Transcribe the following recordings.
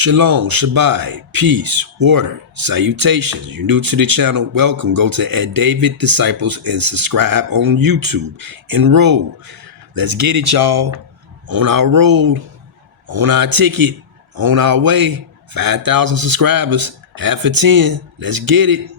Shalom, Shabbai, peace, water, salutations. You're new to the channel, welcome. Go to Ed David Disciples and subscribe on YouTube. Enroll. Let's get it, y'all. On our road, on our ticket, on our way. 5,000 subscribers, half a 10. Let's get it.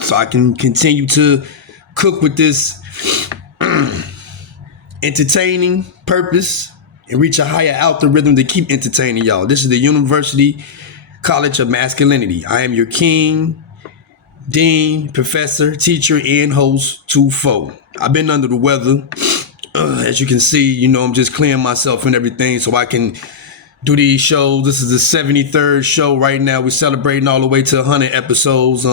So I can continue to cook with this entertaining purpose and reach a higher algorithm to keep entertaining y'all. This is the University College of Masculinity. I am your king, dean, professor, teacher, and host, Tufo. I've been under the weather. As you can see, I'm just clearing myself and everything so I can do these shows. This is the 73rd show right now. We're celebrating all the way to 100 episodes.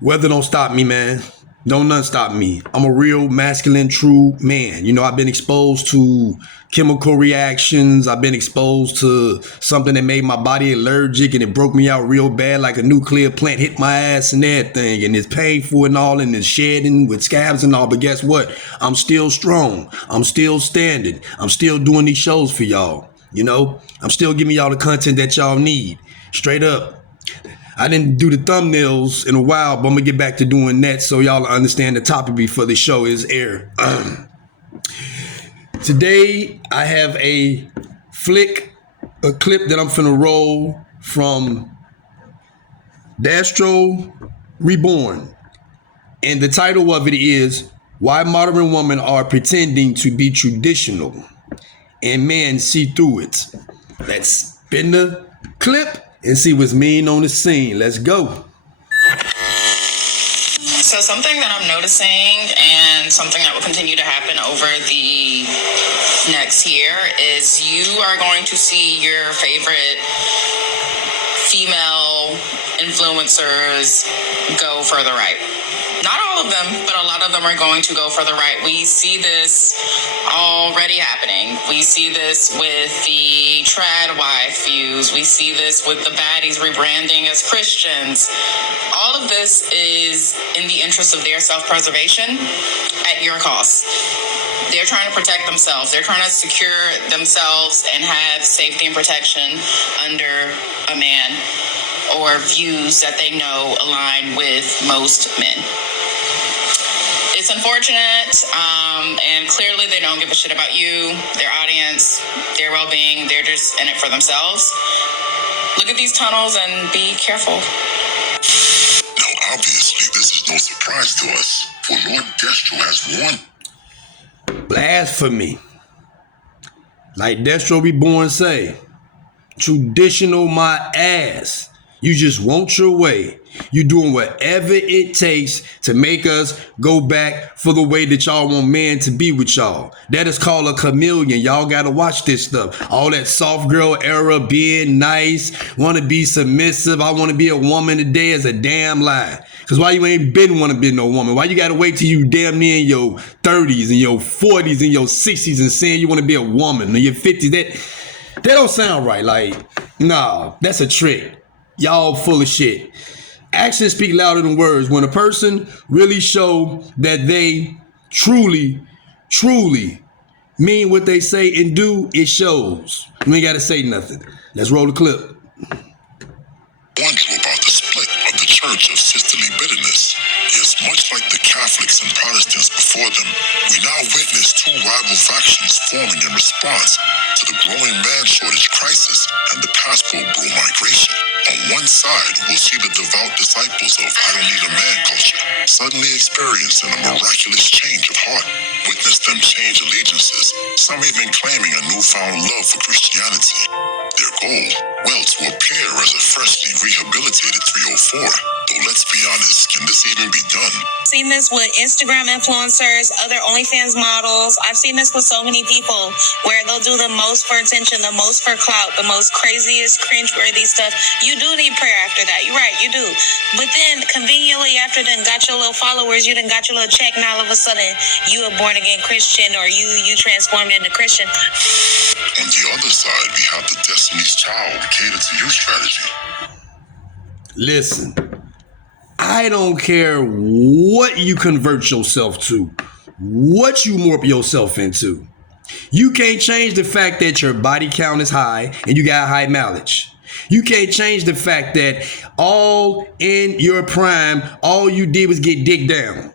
Weather don't stop me, man. Don't none stop me. I'm a real masculine, true man. I've been exposed to chemical reactions. I've been exposed to something that made my body allergic and it broke me out real bad, like a nuclear plant hit my ass and everything. And it's painful and all, and it's shedding with scabs and all. But guess what? I'm still strong. I'm still standing. I'm still doing these shows for y'all. I'm still giving y'all the content that y'all need. Straight up. I didn't do the thumbnails in a while, but I'm gonna get back to doing that so y'all understand the topic before the show is aired. Today, I have a clip that I'm finna roll from Destro Reborn. And the title of it is Why Modern Women Are Pretending to Be Traditional and Men See Through It. Let's spin the clip and see what's mean on the scene. Let's go. So something that I'm noticing and something that will continue to happen over the next year is you are going to see your favorite female influencers go further right. Not all of them, but a lot of them are going to go further right. We see this already happening. We see this with the trad wife views. We see this with the baddies rebranding as Christians. All of this is in the interest of their self-preservation at your cost. They're trying to protect themselves. They're trying to secure themselves and have safety and protection under a man or views that they know align with most men. It's unfortunate, and clearly they don't give a shit about you, their audience, their well-being. They're just in it for themselves. Look at these tunnels and be careful. Now, obviously, this is no surprise to us, for Lord Destro has warned. Blasphemy. Like Destro Reborn say, traditional my ass. You just want your way. You doing whatever it takes to make us go back for the way that y'all want men to be with y'all. That is called a chameleon. Y'all gotta watch this stuff. All that soft girl era, being nice, want to be submissive. I want to be a woman today is a damn lie. Cause why you ain't been want to be no woman? Why you gotta wait till you damn near in your 30s and your 40s and your 60s and saying you want to be a woman in your 50s? That don't sound right. Like, nah, that's a trick. Y'all full of shit. Actions speak louder than words. When a person really show that they truly mean what they say and do, it shows. You ain't gotta say nothing. Let's roll the clip. Warned you about the split of the Church of Sisterly Bitterness. Yes, much like the Catholics and Protestants before them, we now witness two rival factions forming in response to the growing man shortage crisis and the passport bro migration. On one side, we'll see the devout disciples of I don't need a man culture suddenly experiencing a miraculous change of heart. Witness them change allegiances, some even claiming a newfound love for Christianity. Their goal, well, to appear as a freshly rehabilitated 304. Though let's be honest, can this even be done? Seen this with Instagram influencers, other OnlyFans models. I've seen this with so many people where they'll do the most for attention, the most for clout, the most craziest, cringeworthy stuff. You do need prayer after that. You're right, you do. But then conveniently after then got your little followers, you done got your little check, now all of a sudden you a born again Christian or you transformed into Christian. On the other side, we have the Destiny's Child cater to you strategy. Listen, I don't care what you convert yourself to, what you morph yourself into. You can't change the fact that your body count is high and you got high mileage. You can't change the fact that all in your prime, all you did was get dick down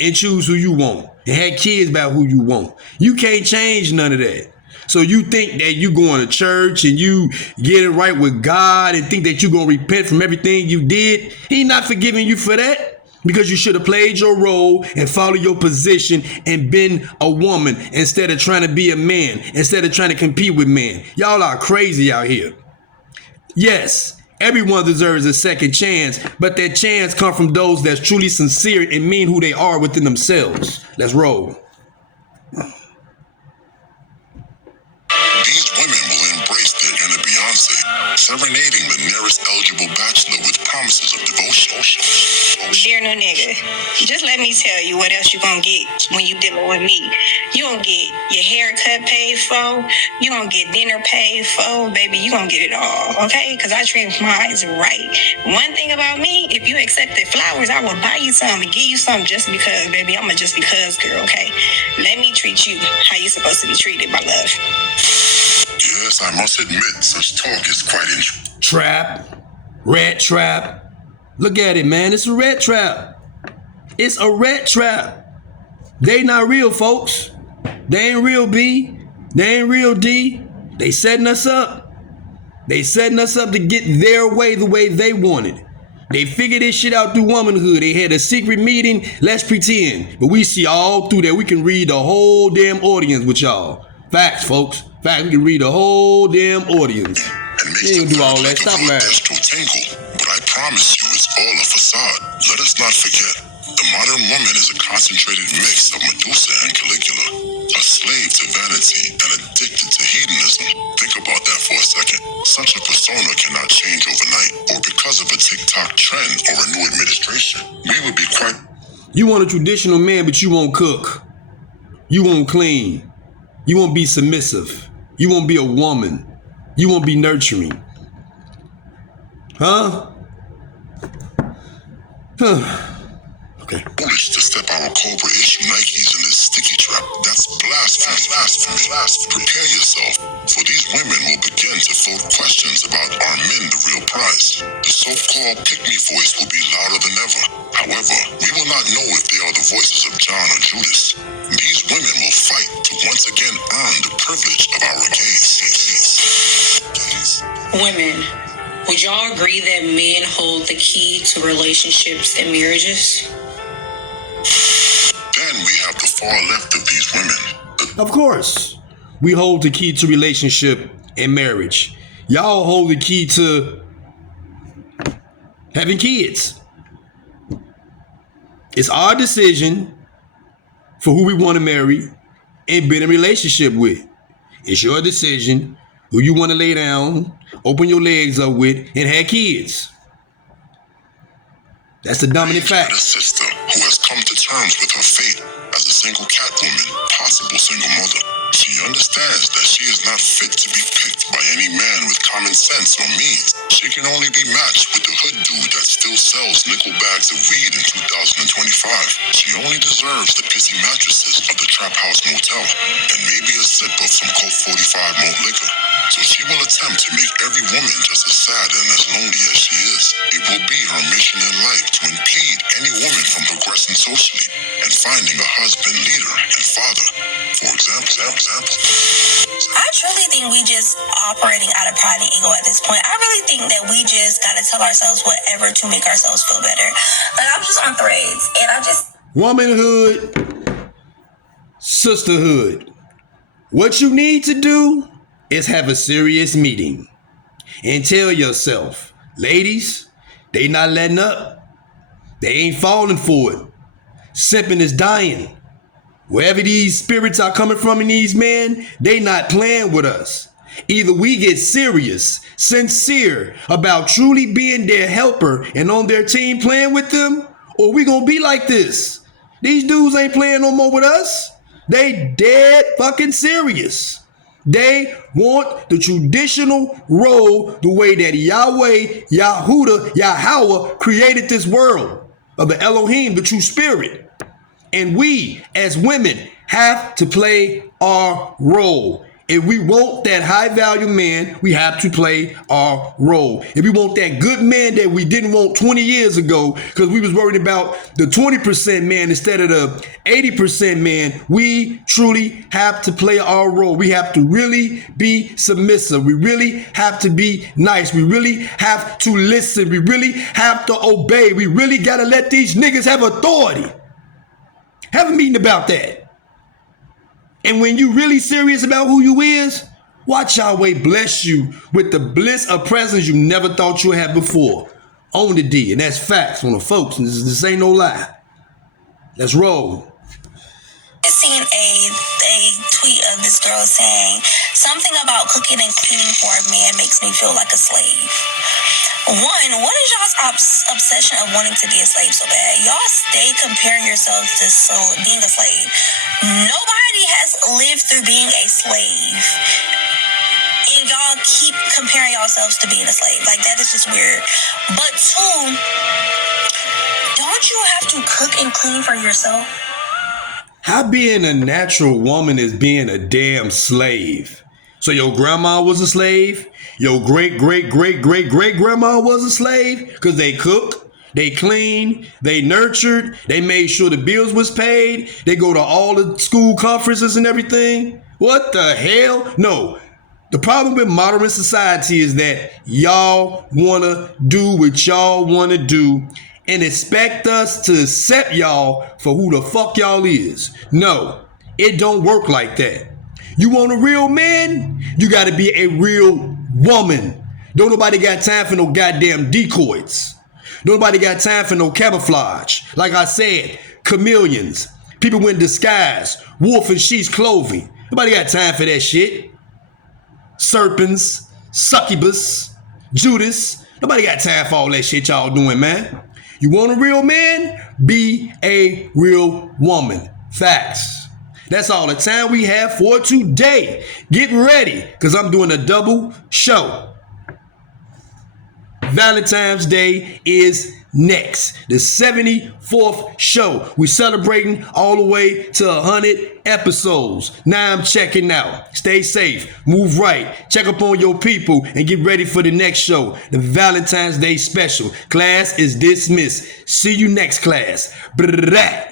and choose who you want and had kids about who you want. You can't change none of that. So you think that you going to church and you get it right with God and think that you're going to repent from everything you did? He's not forgiving you for that, because you should have played your role and followed your position and been a woman instead of trying to be a man, instead of trying to compete with men. Y'all are crazy out here. Yes, everyone deserves a second chance, but that chance comes from those that's truly sincere and mean who they are within themselves. Let's roll. These women will embrace their inner Beyonce, serenading the nearest eligible bachelor with promises of devotion. Dear new nigga, just let me tell you what else you gonna get when you dealing with me. You gonna get your haircut paid for, you gonna get dinner paid for, baby, you gonna get it all, okay? Because I treat mine right. One thing about me, if you accepted flowers, I will buy you some and give you some just because, baby. I'm a just because girl, okay? Let me treat you how you supposed to be treated, my love. Yes, I must admit, such talk is quite interesting. Trap, rat trap. Look at it, man. It's a rat trap. It's a rat trap. They not real, folks. They ain't real B. They ain't real D. They setting us up. They setting us up to get their way the way they want it. They figured this shit out through womanhood. They had a secret meeting. Let's pretend. But we see all through there. We can read the whole damn audience with y'all. Facts, folks. Facts. We can read the whole damn audience. You ain't do all that. Stop lying. But I promise you, it's all a facade. Let us not forget, the modern woman is a concentrated mix of Medusa and Caligula, a slave to vanity and addicted to hedonism. Think about that for a second. Such a persona cannot change overnight, or because of a TikTok trend or a new administration. We would be quite... You want a traditional man, but you won't cook. You won't clean. You won't be submissive. You won't be a woman. You won't be nurturing. Huh? Okay. Foolish to step our Cobra issue Nikes in this sticky trap. That's blasphemy. Prepare yourself, for these women will begin to float questions about are men the real prize. The so-called pick-me voice will be louder than ever. However, we will not know if they are the voices of John or Judas. These women will fight to once again earn the privilege of our gaze. Women, would y'all agree that men hold the key to relationships and marriages? Then we have the far left of these women. Of course. We hold the key to relationship and marriage. Y'all hold the key to having kids. It's our decision for who we want to marry and be in a relationship with. It's your decision who you want to lay down, open your legs up with, and have kids. That's the dominant fact. A sister who has come to terms with her fate as a single Catwoman, possible single mother. She understands that she is not fit to be picked by any man with common sense or means. She can only be matched with the hood dude that still sells nickel bags of weed in 2025. She only deserves the pissy mattresses of the Trap House Motel and maybe a sip of some Colt 45 malt liquor. So she will attempt to make every woman just as sad and as lonely as she is. It will be her mission in life to impede any woman from progressing socially and finding a husband, leader, and father. For example. I truly think we just operating out of pride and ego at this point. I really think that we just gotta tell ourselves whatever to make ourselves feel better. Like, I'm just on Threads and I just... Womanhood, sisterhood. What you need to do is have a serious meeting and tell yourself, ladies, they not letting up. They ain't falling for it. Simping is dying. Wherever these spirits are coming from in these men, they not playing with us. Either we get serious, sincere about truly being their helper and on their team playing with them, or we gonna be like this. These dudes ain't playing no more with us. They dead fucking serious. They want the traditional role the way that Yahweh, Yahuda, Yahweh created this world of the Elohim, the true spirit. And we, as women, have to play our role. If we want that high value man, we have to play our role. If we want that good man that we didn't want 20 years ago because we was worried about the 20% man instead of the 80% man, we truly have to play our role. We have to really be submissive. We really have to be nice. We really have to listen. We really have to obey. We really got to let these niggas have authority. Have a meeting about that. And when you really serious about who you is, watch Yahweh bless you with the bliss of presence you never thought you had before. On the D, and that's facts on the folks. And this ain't no lie. Let's roll. I seen a tweet of this girl saying something about cooking and cleaning for a man makes me feel like a slave. One, what is y'all's obsession of wanting to be a slave so bad? Y'all stay comparing yourselves to being a slave. Nobody has lived through being a slave. And y'all keep comparing yourselves to being a slave. Like, that is just weird. But two, don't you have to cook and clean for yourself? How being a natural woman is being a damn slave? So your grandma was a slave? Your great-great-great-great-great-grandma was a slave? Because they cook, they clean, they nurtured, they made sure the bills was paid, they go to all the school conferences and everything? What the hell? No. The problem with modern society is that y'all want to do what y'all want to do and expect us to accept y'all for who the fuck y'all is. No, it don't work like that. You want a real man? You got to be a real woman. Don't nobody got time for no goddamn decoys. Nobody got time for no camouflage. Like I said, chameleons, people in disguise, wolf in sheep's clothing. Nobody got time for that shit. Serpents, succubus, Judas. Nobody got time for all that shit y'all doing, man. You want a real man? Be a real woman. Facts. That's all the time we have for today. Get ready, because I'm doing a double show. Valentine's Day is next. The 74th show. We're celebrating all the way to 100 episodes. Now I'm checking out. Stay safe. Move right. Check up on your people and get ready for the next show. The Valentine's Day special. Class is dismissed. See you next class. Brat.